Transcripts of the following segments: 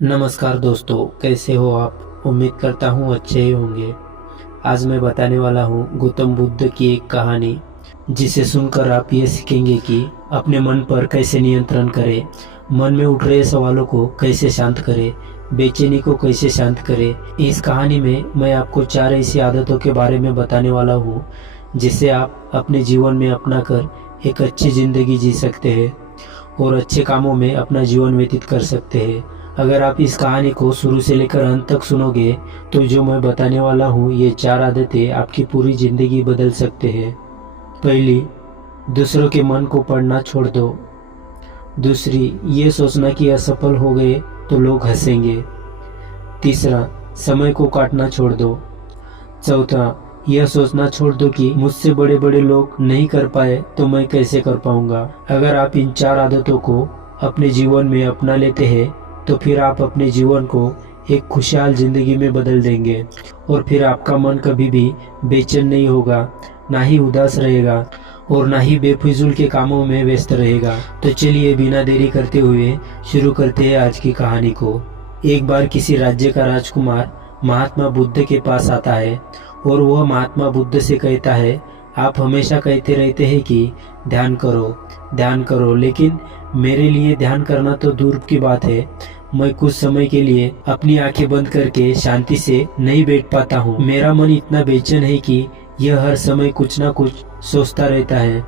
नमस्कार दोस्तों, कैसे हो आप। उम्मीद करता हूँ अच्छे ही होंगे। आज मैं बताने वाला हूँ गौतम बुद्ध की एक कहानी, जिसे सुनकर आप ये सीखेंगे कि अपने मन पर कैसे नियंत्रण करें, मन में उठ रहे सवालों को कैसे शांत करें, बेचैनी को कैसे शांत करें। इस कहानी में मैं आपको 4 ऐसी आदतों के बारे में बताने वाला हूँ जिसे आप अपने जीवन में अपनाकर एक अच्छी ज़िंदगी जी सकते हैं और अच्छे कामों में अपना जीवन व्यतीत कर सकते हैं। अगर आप इस कहानी को शुरू से लेकर अंत तक सुनोगे तो जो मैं बताने वाला हूँ ये 4 आदतें आपकी पूरी जिंदगी बदल सकते हैं। पहली, दूसरों के मन को पढ़ना छोड़ दो। दूसरी, ये सोचना कि असफल हो गए तो लोग हंसेंगे। तीसरा, समय को काटना छोड़ दो। चौथा, यह सोचना छोड़ दो कि मुझसे बड़े बड़े लोग नहीं कर पाए तो मैं कैसे कर पाऊंगा। अगर आप इन 4 आदतों को अपने जीवन में अपना लेते हैं तो फिर आप अपने जीवन को एक खुशहाल जिंदगी में बदल देंगे और फिर आपका मन कभी भी बेचैन नहीं होगा, ना ही उदास रहेगा और ना ही बेफिजूल के कामों में व्यस्त रहेगा। तो चलिए बिना देरी करते हुए शुरू करते हैं आज की कहानी को। एक बार किसी राज्य का राजकुमार महात्मा बुद्ध के पास आता है और वह महात्मा बुद्ध से कहता है, आप हमेशा कहते रहते हैं कि ध्यान करो, लेकिन मेरे लिए ध्यान करना तो दूर की बात है। मैं कुछ समय के लिए अपनी आंखें बंद करके शांति से नहीं बैठ पाता हूँ। मेरा मन इतना बेचैन है कि यह हर समय कुछ ना कुछ सोचता रहता है।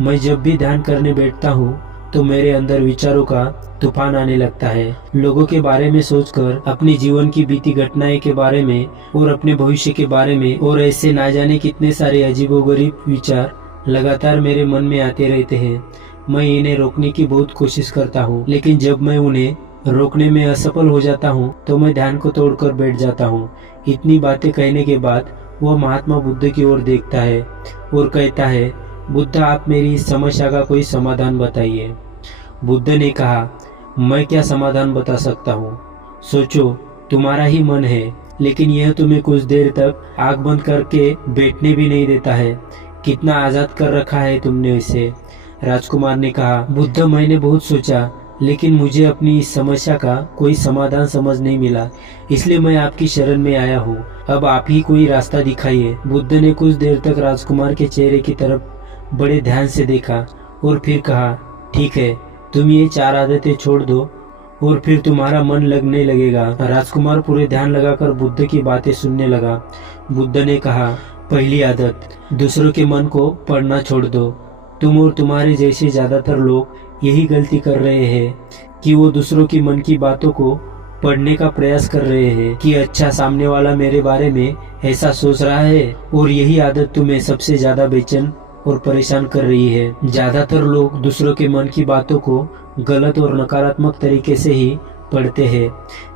मैं जब भी ध्यान करने बैठता हूँ तो मेरे अंदर विचारों का तूफान आने लगता है। लोगों के बारे में सोचकर, अपने जीवन की बीती घटनाएं के बारे में और अपने भविष्य के बारे में, और ऐसे ना जाने कितने सारे अजीबोगरीब विचार लगातार मेरे मन में आते रहते हैं। मैं इन्हें रोकने की बहुत कोशिश करता हूँ, लेकिन जब मैं उन्हें रोकने में असफल हो जाता हूँ तो मैं ध्यान को तोड़कर बैठ जाता हूँ। इतनी बातें कहने के बाद वह महात्मा बुद्ध की ओर देखता है और कहता है, बुद्ध, आप मेरी इस समस्या का कोई समाधान बताइए। बुद्ध ने कहा, मैं क्या समाधान बता सकता हूँ। सोचो, तुम्हारा ही मन है, लेकिन यह तुम्हें कुछ देर तक आंख बंद करके बैठने भी नहीं देता है। कितना आजाद कर रखा है तुमने इसे। राजकुमार ने कहा, बुद्ध, मैंने बहुत सोचा, लेकिन मुझे अपनी इस समस्या का कोई समाधान समझ नहीं मिला, इसलिए मैं आपकी शरण में आया हूँ। अब आप ही कोई रास्ता दिखाइए। बुद्ध ने कुछ देर तक राजकुमार के चेहरे की तरफ बड़े ध्यान से देखा और फिर कहा, ठीक है, तुम ये 4 आदतें छोड़ दो और फिर तुम्हारा मन लगने लगेगा। राजकुमार पूरे ध्यान लगाकर बुद्ध की बातें सुनने लगा। बुद्ध ने कहा, पहली आदत, दूसरों के मन को पढ़ना छोड़ दो। तुम और तुम्हारे जैसे ज्यादातर लोग यही गलती कर रहे हैं कि वो दूसरों की मन की बातों को पढ़ने का प्रयास कर रहे हैं कि अच्छा, सामने वाला मेरे बारे में ऐसा सोच रहा है, और यही आदत तुम्हें सबसे ज्यादा बेचैन और परेशान कर रही है। ज्यादातर लोग दूसरों के मन की बातों को गलत और नकारात्मक तरीके से ही पढ़ते हैं।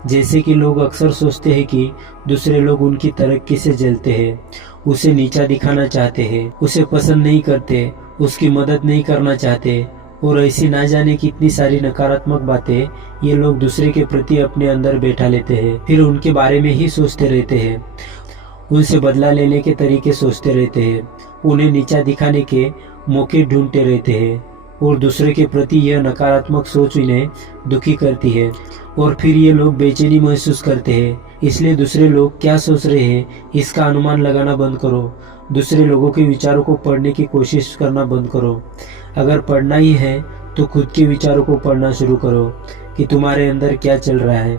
जैसे कि लोग अक्सर सोचते हैं कि दूसरे लोग उनकी तरक्की से जलते हैं, उसे नीचा दिखाना चाहते हैं, उसे पसंद नहीं करते, उसकी मदद नहीं करना चाहते, और ऐसी ना जाने कितनी सारी नकारात्मक बातें ये लोग दूसरे के प्रति अपने अंदर बैठा लेते हैं। फिर उनके बारे में ही सोचते रहते हैं, उनसे बदला लेने के तरीके सोचते रहते हैं, उन्हें नीचा दिखाने के मौके ढूंढते रहते हैं, और दूसरे के प्रति यह नकारात्मक सोच इन्हें दुखी करती है और फिर ये लोग बेचैनी महसूस करते हैं। इसलिए दूसरे लोग क्या सोच रहे हैं इसका अनुमान लगाना बंद करो। दूसरे लोगों के विचारों को पढ़ने की कोशिश करना बंद करो। अगर पढ़ना ही है तो खुद के विचारों को पढ़ना शुरू करो कि तुम्हारे अंदर क्या चल रहा है,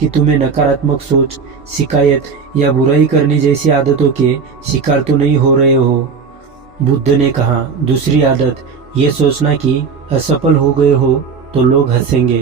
कि तुम्हें नकारात्मक सोच, शिकायत या बुराई करने जैसी आदतों के शिकार तो नहीं हो रहे हो। बुद्ध ने कहा, दूसरी आदत, ये सोचना कि असफल हो गए हो तो लोग हंसेंगे।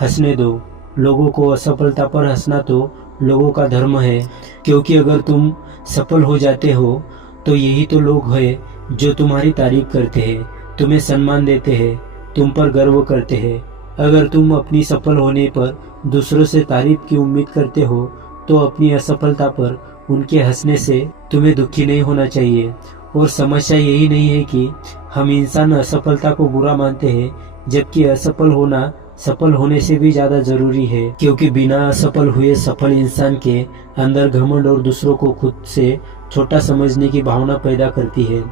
हंसने दो। लोगों को असफलता पर हंसना तो लोगों का धर्म है, क्योंकि अगर तुम सफल हो जाते हो तो यही तो लोग हैं जो तुम्हारी तारीफ करते हैं, तुम्हें सम्मान देते हैं, तुम पर गर्व करते हैं। अगर तुम अपनी सफल होने पर दूसरों से तारीफ की उम्मीद करते हो तो अपनी असफलता पर उनके हंसने से तुम्हें दुखी नहीं होना चाहिए। और समस्या यही नहीं है कि हम इंसान असफलता को बुरा मानते हैं, जबकि असफल होना सफल होने से भी ज्यादा जरूरी है, क्योंकि बिना असफल हुए सफल इंसान के अंदर घमंड और दूसरों को खुद से छोटा समझने की भावना पैदा करती है,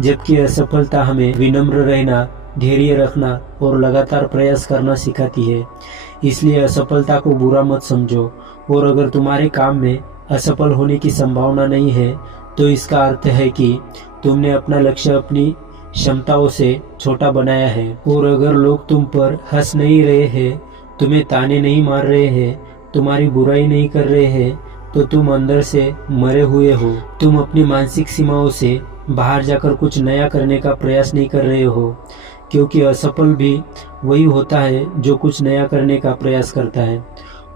जबकि असफलता हमें विनम्र रहना, धैर्य रखना और लगातार प्रयास करना सिखाती है। इसलिए असफलता को बुरा मत समझो। और अगर तुम्हारे काम में असफल होने की संभावना नहीं है तो इसका अर्थ है कि तुमने अपना लक्ष्य अपनी क्षमताओं से छोटा बनाया है। और अगर लोग तुम पर हंस नहीं रहे हैं, तुम्हें ताने नहीं मार रहे हैं, तुम्हारी बुराई नहीं कर रहे हैं, तो तुम अंदर से मरे हुए हो। तुम अपनी मानसिक सीमाओं से बाहर जाकर कुछ नया करने का प्रयास नहीं कर रहे हो, क्योंकि असफल भी वही होता है जो कुछ नया करने का प्रयास करता है।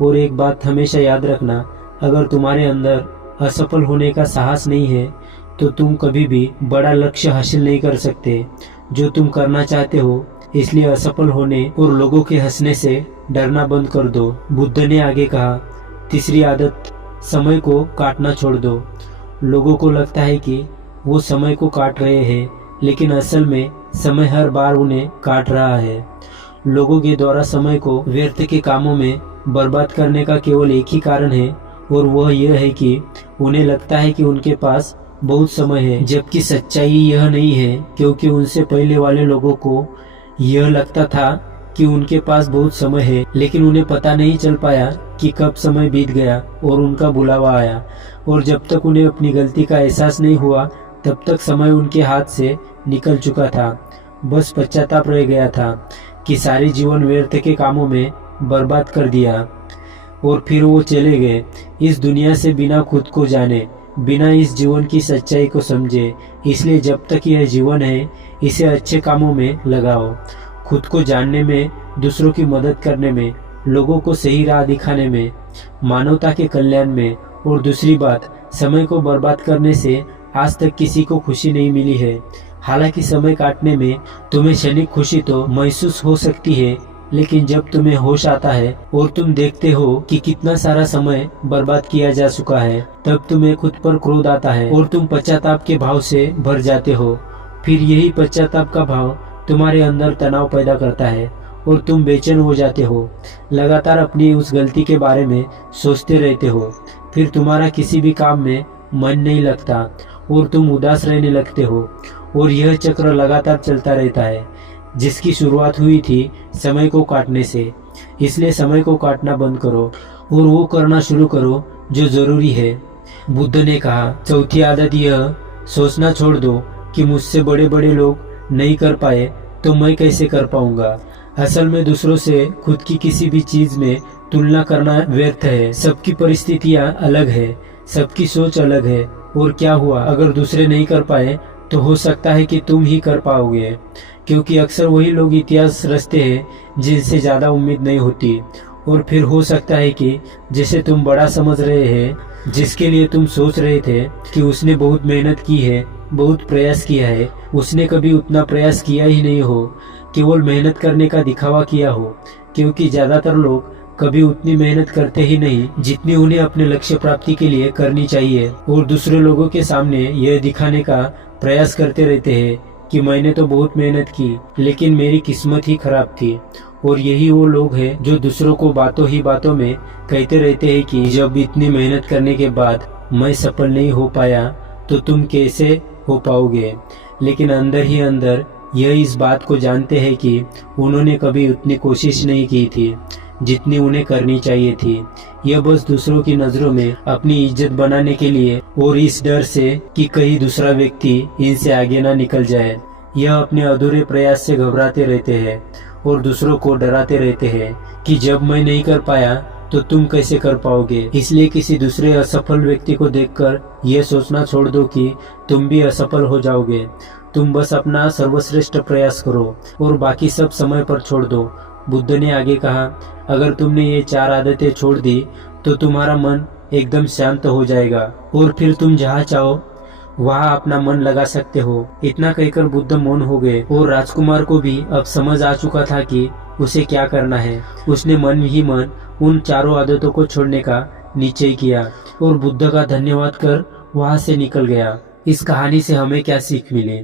और एक बात हमेशा याद रखना, अगर तुम्हारे अंदर असफल होने का साहस नहीं है तो तुम कभी भी बड़ा लक्ष्य हासिल नहीं कर सकते जो तुम करना चाहते हो। इसलिए असफल होने और लोगों के हंसने से डरना बंद कर दो। बुद्ध ने आगे कहा, तीसरी आदत, समय को काटना छोड़ दो। लोगों को लगता है कि वो समय को काट रहे हैं, लेकिन असल में समय हर बार उन्हें काट रहा है। लोगों के द्वारा समय को व्यर्थ के कामों में बर्बाद करने का केवल एक ही कारण है, और वह यह है कि उन्हें लगता है कि उनके पास बहुत समय है, जबकि सच्चाई यह नहीं है, क्योंकि उनसे पहले वाले लोगों को यह लगता था कि उनके पास बहुत समय है, लेकिन उन्हें पता नहीं चल पाया कि कब समय बीत गया और उनका बुलावा आया। और जब तक उन्हें अपनी गलती का एहसास नहीं हुआ तब तक समय उनके हाथ से निकल चुका था। बस पश्चाताप रह गया था कि सारे जीवन व्यर्थ के कामों में बर्बाद कर दिया। और फिर वो चले गए इस दुनिया से बिना खुद को जाने, बिना इस जीवन की सच्चाई को समझे। इसलिए जब तक यह जीवन है, इसे अच्छे कामों में लगाओ, खुद को जानने में, दूसरों की मदद करने में, लोगों को सही राह दिखाने में, मानवता के कल्याण में। और दूसरी बात, समय को बर्बाद करने से आज तक किसी को खुशी नहीं मिली है। हालांकि समय काटने में तुम्हें क्षणिक खुशी तो महसूस हो सकती है, लेकिन जब तुम्हें होश आता है और तुम देखते हो कि कितना सारा समय बर्बाद किया जा चुका है, तब तुम्हें खुद पर क्रोध आता है और तुम पश्चाताप के भाव से भर जाते हो। फिर यही पश्चाताप का भाव तुम्हारे अंदर तनाव पैदा करता है और तुम बेचैन हो जाते हो, लगातार अपनी उस गलती के बारे में सोचते रहते हो। फिर तुम्हारा किसी भी काम में मन नहीं लगता और तुम उदास रहने लगते हो, और यह चक्र लगातार चलता रहता है, जिसकी शुरुआत हुई थी समय को काटने से। इसलिए समय को काटना बंद करो और वो करना शुरू करो जो जरूरी है। बुद्ध ने कहा, चौथी आदत यह सोचना छोड़ दो कि मुझसे बड़े बड़े लोग नहीं कर पाए तो मैं कैसे कर पाऊंगा। असल में दूसरों से खुद की किसी भी चीज में तुलना करना व्यर्थ है। सबकी परिस्थितियां अलग है, सबकी सोच अलग है, और क्या हुआ अगर दूसरे नहीं कर पाए तो हो सकता है कि तुम ही कर पाओगे, क्योंकि अक्सर वही लोग इतिहास रचते हैं जिनसे ज्यादा उम्मीद नहीं होती। और फिर हो सकता है कि जिसे तुम बड़ा समझ रहे हैं, जिसके लिए तुम सोच रहे थे कि उसने बहुत मेहनत की है, बहुत प्रयास किया है, उसने कभी उतना प्रयास किया ही नहीं हो, केवल मेहनत करने का दिखावा किया हो। क्योंकि ज्यादातर लोग कभी उतनी मेहनत करते ही नहीं जितनी उन्हें अपने लक्ष्य प्राप्ति के लिए करनी चाहिए, और दूसरे लोगों के सामने यह दिखाने का प्रयास करते रहते हैं कि मैंने तो बहुत मेहनत की, लेकिन मेरी किस्मत ही खराब थी। और यही वो लोग हैं जो दूसरों को बातों ही बातों में कहते रहते हैं कि जब इतनी मेहनत करने के बाद मैं सफल नहीं हो पाया तो तुम कैसे हो पाओगे। लेकिन अंदर ही अंदर यह इस बात को जानते हैं कि उन्होंने कभी उतनी कोशिश नहीं की थी जितनी उन्हें करनी चाहिए थी। यह बस दूसरों की नजरों में अपनी इज्जत बनाने के लिए, और इस डर से कि कहीं दूसरा व्यक्ति इनसे आगे ना निकल जाए, यह अपने अधूरे प्रयास से घबराते रहते हैं और दूसरों को डराते रहते हैं कि जब मैं नहीं कर पाया तो तुम कैसे कर पाओगे। इसलिए किसी दूसरे असफल व्यक्ति को देखकर यह सोचना छोड़ दो कि तुम भी असफल हो जाओगे। तुम बस अपना सर्वश्रेष्ठ प्रयास करो और बाकी सब समय पर छोड़ दो। बुद्ध ने आगे कहा, अगर तुमने ये 4 आदतें छोड़ दी तो तुम्हारा मन एकदम शांत हो जाएगा और फिर तुम जहाँ चाहो वहाँ अपना मन लगा सकते हो। इतना कहकर बुद्ध मौन हो गए और राजकुमार को भी अब समझ आ चुका था कि उसे क्या करना है। उसने मन ही मन उन 4 आदतों को छोड़ने का निश्चय किया और बुद्ध का धन्यवाद कर वहाँ से निकल गया। इस कहानी से हमें क्या सीख मिली?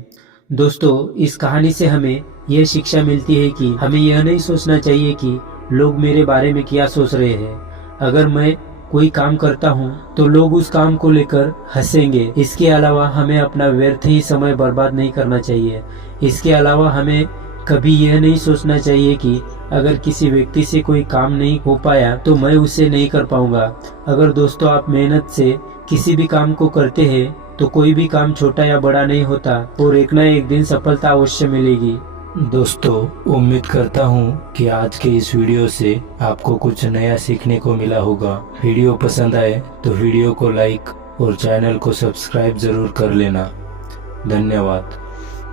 दोस्तों, इस कहानी से हमें यह शिक्षा मिलती है कि हमें यह नहीं सोचना चाहिए कि लोग मेरे बारे में क्या सोच रहे हैं। अगर मैं कोई काम करता हूँ तो लोग उस काम को लेकर हंसेंगे। इसके अलावा हमें अपना व्यर्थ ही समय बर्बाद नहीं करना चाहिए। इसके अलावा हमें कभी यह नहीं सोचना चाहिए कि अगर किसी व्यक्ति से कोई काम नहीं हो पाया तो मैं उसे नहीं कर पाऊंगा। अगर दोस्तों आप मेहनत से किसी भी काम को करते हैं तो कोई भी काम छोटा या बड़ा नहीं होता और एक ना एक दिन सफलता अवश्य मिलेगी। दोस्तों उम्मीद करता हूँ कि आज के इस वीडियो से आपको कुछ नया सीखने को मिला होगा। वीडियो पसंद आए तो वीडियो को लाइक और चैनल को सब्सक्राइब जरूर कर लेना। धन्यवाद।